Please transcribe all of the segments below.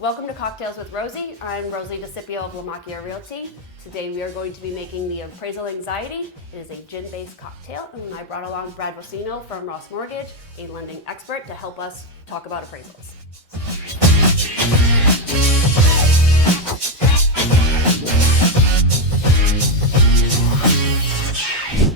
Welcome to Cocktails with Rosie. I'm Rosie DeCipio of La Macchia Realty. Today we are going to be making the Appraisal Anxiety. It is a gin-based cocktail, and I brought along Brad Vocino from Ross Mortgage, a lending expert, to help us talk about appraisals.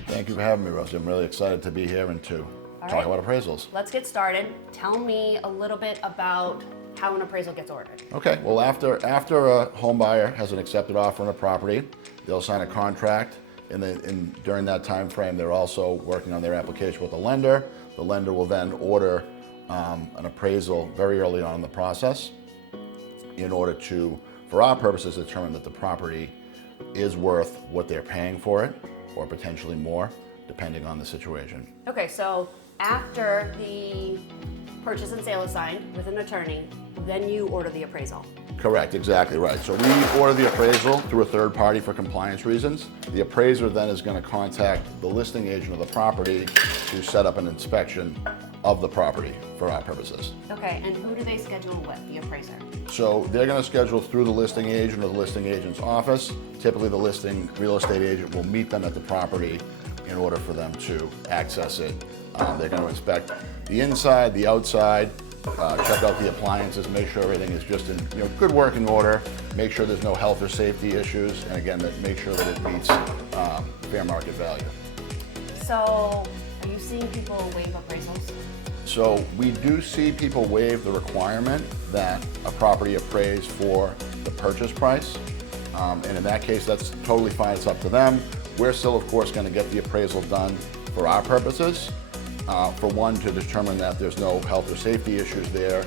Thank you for having me, Rosie. I'm really excited to be here and to talk about appraisals. Let's get started. Tell me a little bit about how an appraisal gets ordered. Okay, well after a home buyer has an accepted offer on a property, they'll sign a contract, and during that time frame they're also working on their application with the lender. The lender will then order an appraisal very early on in the process in order to, for our purposes, determine that the property is worth what they're paying for it, or potentially more, depending on the situation. Okay, so after the purchase and sale is signed with an attorney, then you order the appraisal. Correct, exactly right. So we order the appraisal through a third party for compliance reasons. The appraiser then is going to contact the listing agent of the property to set up an inspection of the property for our purposes. Okay, and who do they schedule with, the appraiser? So they're going to schedule through the listing agent or the listing agent's office. Typically the listing real estate agent will meet them at the property in order for them to access it. They're going to inspect the inside, the outside, check out the appliances, make sure everything is just in good working order, make sure there's no health or safety issues, and again, make sure that it meets fair market value. So, are you seeing people waive appraisals? So we do see people waive the requirement that a property appraise for the purchase price, and in that case, that's totally fine. It's up to them. We're still, of course, going to get the appraisal done for our purposes. For one, to determine that there's no health or safety issues there.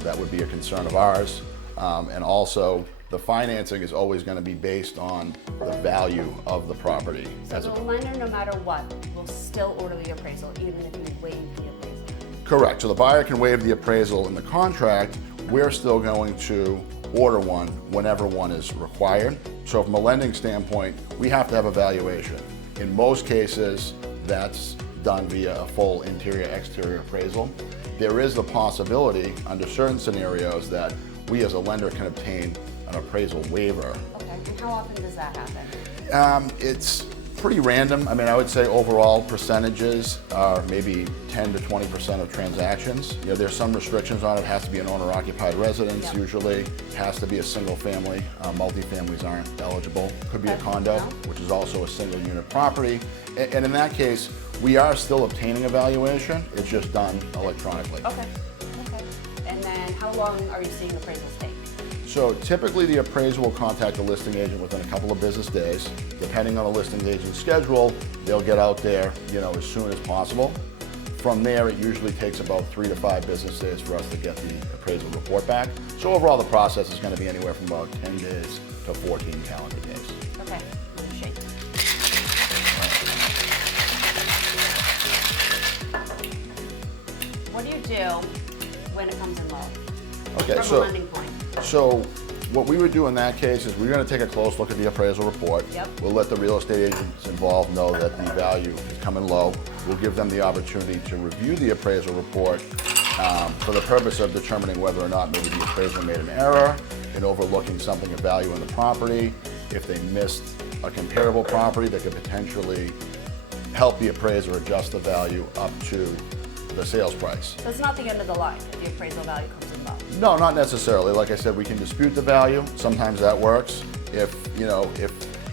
That would be a concern of ours. And also, the financing is always going to be based on the value of the property. So the lender, no matter what, will still order the appraisal, even if you waive the appraisal? Correct. So the buyer can waive the appraisal in the contract. We're still going to order one whenever one is required. So from a lending standpoint, we have to have a valuation. In most cases, that's done via a full interior-exterior appraisal. There is the possibility, under certain scenarios, that we as a lender can obtain an appraisal waiver. Okay, and how often does that happen? It's pretty random. I mean, I would say overall percentages are maybe 10 to 20% of transactions. There's some restrictions on it. It has to be an owner-occupied residence usually. It has to be a single family. Multifamilies aren't eligible. Could be a condo, which is also a single unit property. And in that case, we are still obtaining a valuation. It's just done electronically. Okay. And then how long are you seeing appraisals take? So typically the appraiser will contact the listing agent within a couple of business days. Depending on the listing agent's schedule, they'll get out there, as soon as possible. From there, it usually takes about 3 to 5 business days for us to get the appraisal report back. So overall, the process is going to be anywhere from about 10 days to 14 calendar days. Okay, I'm gonna shake. What do you do when it comes in low? Okay, From a lending point. So what we would do in that case is we're going to take a close look at the appraisal report. Yep. We'll let the real estate agents involved know that the value is coming low. We'll give them the opportunity to review the appraisal report for the purpose of determining whether or not maybe the appraiser made an error in overlooking something of value in the property. If they missed a comparable property that could potentially help the appraiser adjust the value up to the sales price. So it's not the end of the line if the appraisal value comes in low? No, not necessarily. Like I said, we can dispute the value. Sometimes that works. If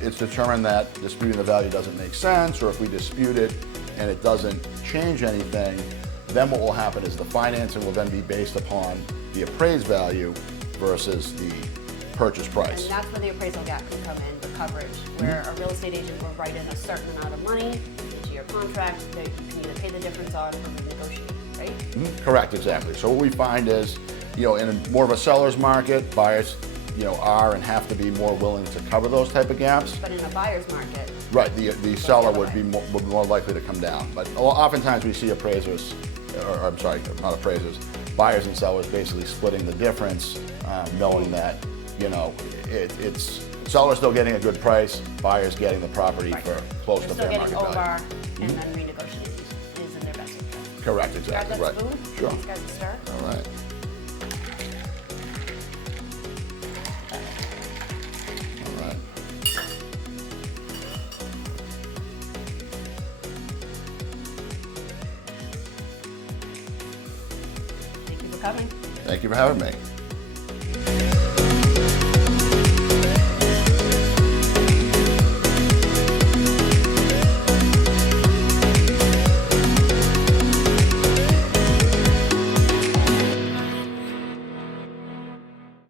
it's determined that disputing the value doesn't make sense, or if we dispute it and it doesn't change anything, then what will happen is the financing will then be based upon the appraised value versus the purchase price. And that's where the appraisal gap can come in, the coverage, where a real estate agent will write in a certain amount of money into your contract that you can either pay the difference on or renegotiate, right? Correct, exactly. So what we find is, in more of a seller's market, buyers, are and have to be more willing to cover those type of gaps. But in a buyer's market, right, the seller would be more likely to come down. But oftentimes we see appraisers, or I'm sorry, not appraisers, buyers and sellers basically splitting the difference, knowing that it's sellers still getting a good price, buyers getting the property for close to fair market value. Still getting over and then renegotiating is in their best interest. Correct, exactly, Grab right. that spoon, Sure. these guys a stir. All right. coming. Thank you for having me.